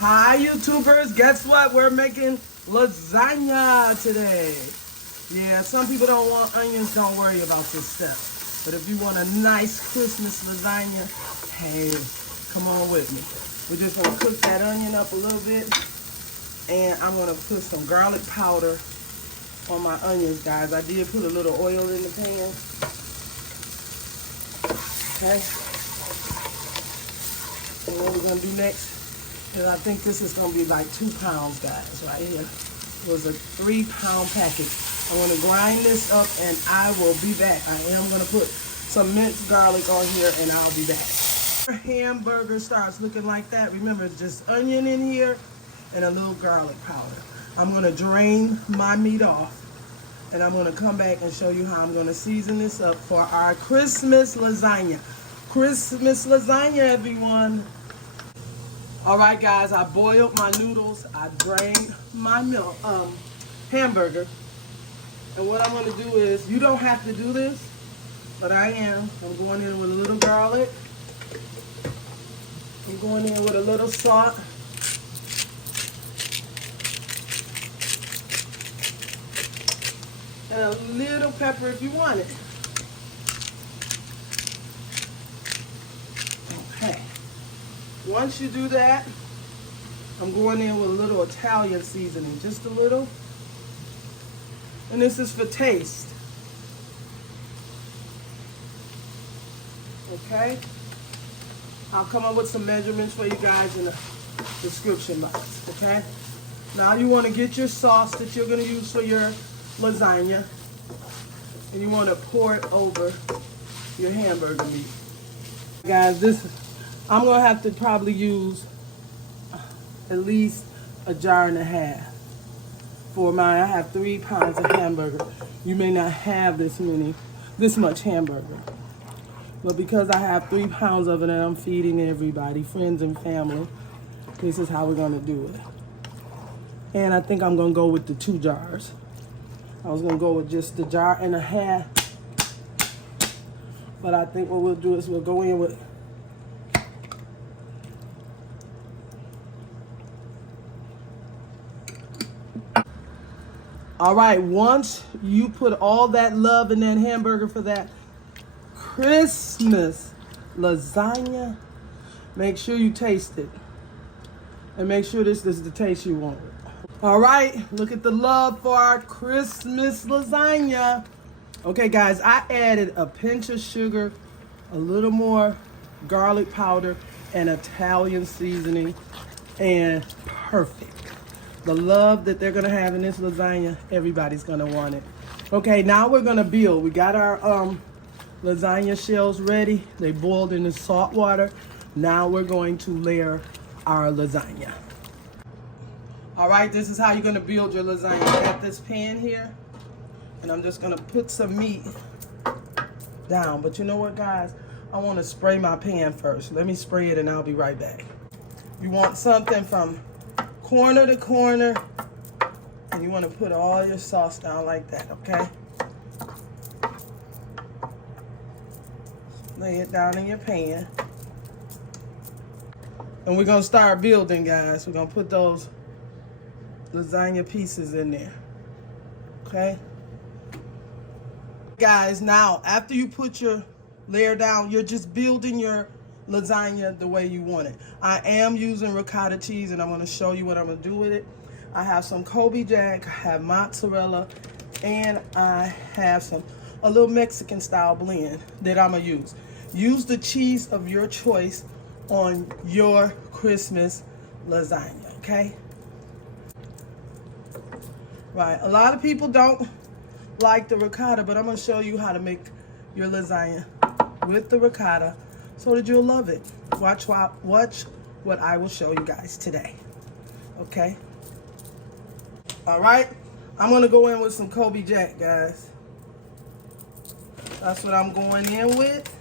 Hi YouTubers, guess what? We're making lasagna today. Yeah, some people don't want onions, don't worry about this step. But if you want a nice Christmas lasagna, hey, come on with me. We're just gonna cook that onion up a little bit. And I'm gonna put some garlic powder on my onions, guys. I did put a little oil in the pan. Okay. And what we're gonna do next, and I think this is going to be like 2 pounds, guys, right here. It was a 3-pound package. I'm going to grind this up and I will be back. I am going to put some minced garlic on here and I'll be back. Our hamburger starts looking like that. Remember, it's just onion in here and a little garlic powder. I'm going to drain my meat off and I'm going to come back and show you how I'm going to season this up for our Christmas lasagna. Christmas lasagna, everyone. All right, guys, I boiled my noodles. I drained my hamburger. And what I'm going to do is, you don't have to do this, but I am. I'm going in with a little garlic. I'm going in with a little salt. And a little pepper if you want it. Okay. Once you do that, I'm going in with a little Italian seasoning, just a little. And this is for taste. Okay? I'll come up with some measurements for you guys in the description box, okay? Now you want to get your sauce that you're going to use for your lasagna. And you want to pour it over your hamburger meat. Guys, I'm going to have to probably use at least a jar and a half for mine. I have 3 pounds of hamburger. You may not have this much hamburger. But because I have 3 pounds of it and I'm feeding everybody, friends and family, this is how we're going to do it. And I think I'm going to go with the 2 jars. I was going to go with just the jar and a half. But I think what we'll do is we'll go in with all right, once you put all that love in that hamburger for that Christmas lasagna, make sure you taste it. And make sure this is the taste you want. All right, look at the love for our Christmas lasagna. Okay, guys, I added a pinch of sugar, a little more garlic powder, and Italian seasoning, and perfect. The love that they're gonna have in this lasagna, everybody's gonna want it. Okay, now we're gonna build. We got our lasagna shells ready. They boiled in the salt water. Now we're going to layer our lasagna. All right, this is how you're gonna build your lasagna. I got this pan here, and I'm just gonna put some meat down. But you know what, guys? I wanna spray my pan first. Let me spray it and I'll be right back. You want something from corner to corner, and you want to put all your sauce down like that, okay? Lay it down in your pan. And we're going to start building, guys. We're going to put those lasagna pieces in there, okay? Guys, now, after you put your layer down, you're just building your lasagna the way you want it. I am using ricotta cheese and I'm going to show you what I'm going to do with it. I have some Kobe Jack, I have mozzarella, and I have a little Mexican style blend that I'm going to use. Use the cheese of your choice on your Christmas lasagna, okay? Right, a lot of people don't like the ricotta, but I'm going to show you how to make your lasagna with the ricotta so that you'll love it. Watch what I will show you guys today. Okay? All right? I'm going to go in with some Kobe Jack, guys. That's what I'm going in with.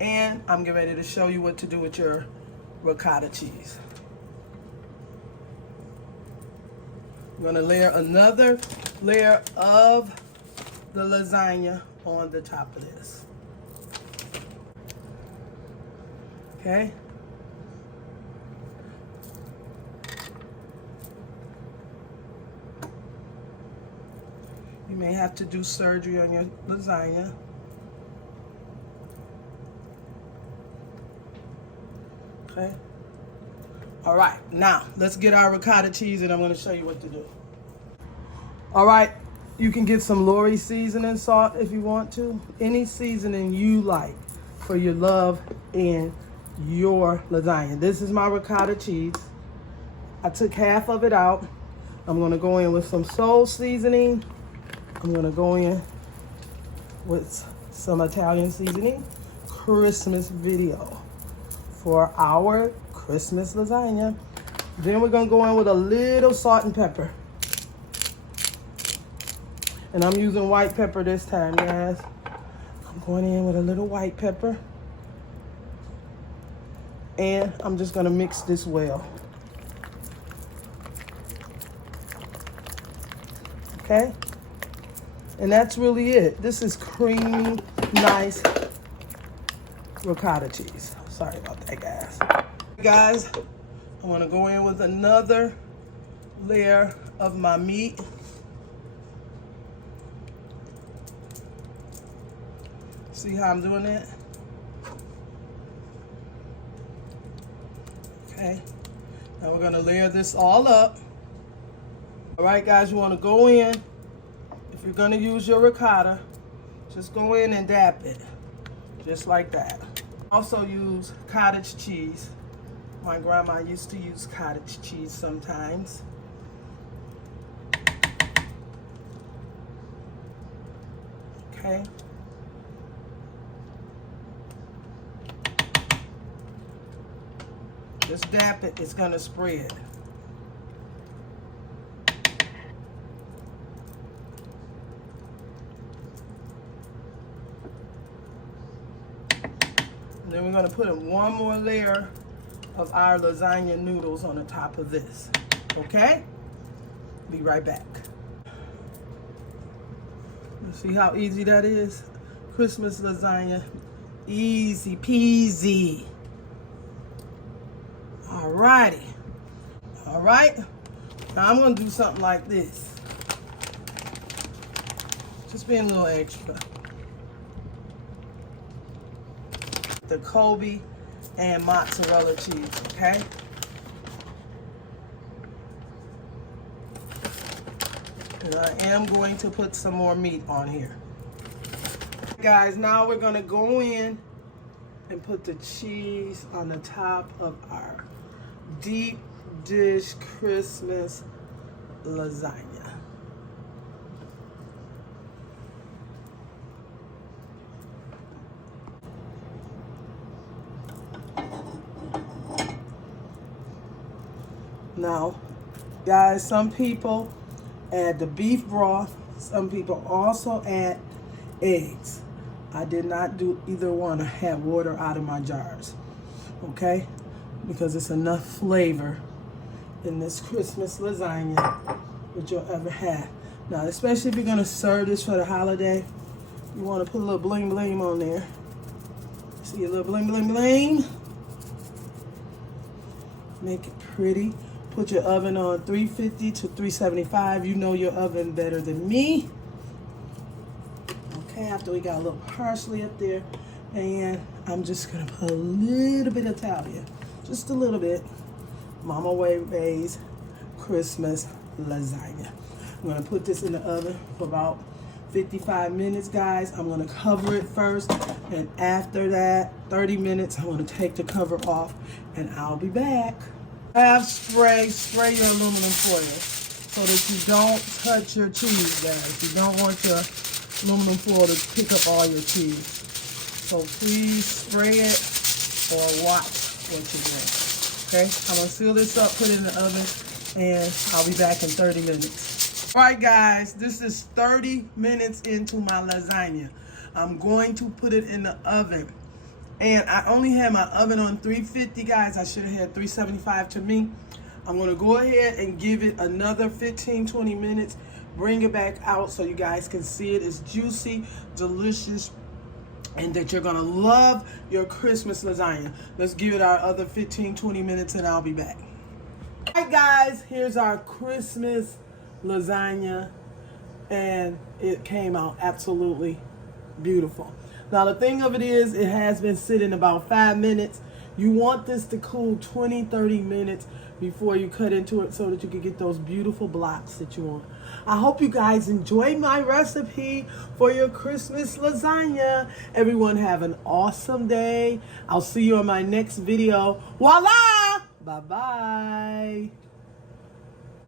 And I'm getting ready to show you what to do with your ricotta cheese. I'm going to layer another layer of the lasagna on the top of this. Okay? You may have to do surgery on your lasagna. Okay. All right, now let's get our ricotta cheese and I'm gonna show you what to do. All right, you can get some Lori seasoning salt if you want to. Any seasoning you like for your love in your lasagna. This is my ricotta cheese. I took half of it out. I'm gonna go in with some soul seasoning. I'm gonna go in with some Italian seasoning. Christmas video for our Christmas lasagna. Then we're gonna go in with a little salt and pepper. And I'm using white pepper this time, guys. I'm going in with a little white pepper. And I'm just gonna mix this well. Okay? And that's really it. This is creamy, nice ricotta cheese. Sorry about that, guys. Guys, I want to go in with another layer of my meat. See how I'm doing that? Okay. Now we're going to layer this all up. All right, guys, you want to go in. If you're going to use your ricotta, just go in and dap it. Just like that. Also use cottage cheese. My grandma used to use cottage cheese sometimes. Okay. Just dap it, it's gonna spread. And then we're gonna put in one more layer of our lasagna noodles on the top of this. Okay? Be right back. See how easy that is? Christmas lasagna. Easy peasy. Alrighty. Alright. Now I'm gonna do something like this. Just being a little extra. The Kobe and mozzarella cheese, okay? And I am going to put some more meat on here. Guys, now we're gonna go in and put the cheese on the top of our deep dish Christmas lasagna. Now, guys, some people add the beef broth. Some people also add eggs. I did not do either one. I had water out of my jars, okay? Because it's enough flavor in this Christmas lasagna that you'll ever have. Now, especially if you're gonna serve this for the holiday, you wanna put a little bling bling on there. See a little bling bling bling? Make it pretty. Put your oven on 350 to 375. You know your oven better than me. Okay, after we got a little parsley up there, and I'm just gonna put a little bit of Italian, just a little bit. Mama Way's Christmas lasagna. I'm gonna put this in the oven for about 55 minutes, guys. I'm gonna cover it first, and after that, 30 minutes, I'm gonna take the cover off, and I'll be back. Have spray your aluminum foil so that you don't touch your cheese, guys. You don't want your aluminum foil to pick up all your cheese. So please spray it or watch what you're doing. Okay, I'm gonna seal this up, put it in the oven, and I'll be back in 30 minutes. All right, guys, this is 30 minutes into my lasagna. I'm going to put it in the oven. And I only had my oven on 350, guys. I should have had 375 to me. I'm gonna go ahead and give it another 15, 20 minutes. Bring it back out so you guys can see it. It's juicy, delicious, and that you're gonna love your Christmas lasagna. Let's give it our other 15, 20 minutes and I'll be back. All right, guys, here's our Christmas lasagna. and it came out absolutely beautiful. Now the thing of it is, it has been sitting about 5 minutes. You want this to cool 20-30 minutes before you cut into it so that you can get those beautiful blocks that you want. I hope you guys enjoyed my recipe for your Christmas lasagna. Everyone have an awesome day. I'll see you on my next video. Voila! Bye-bye.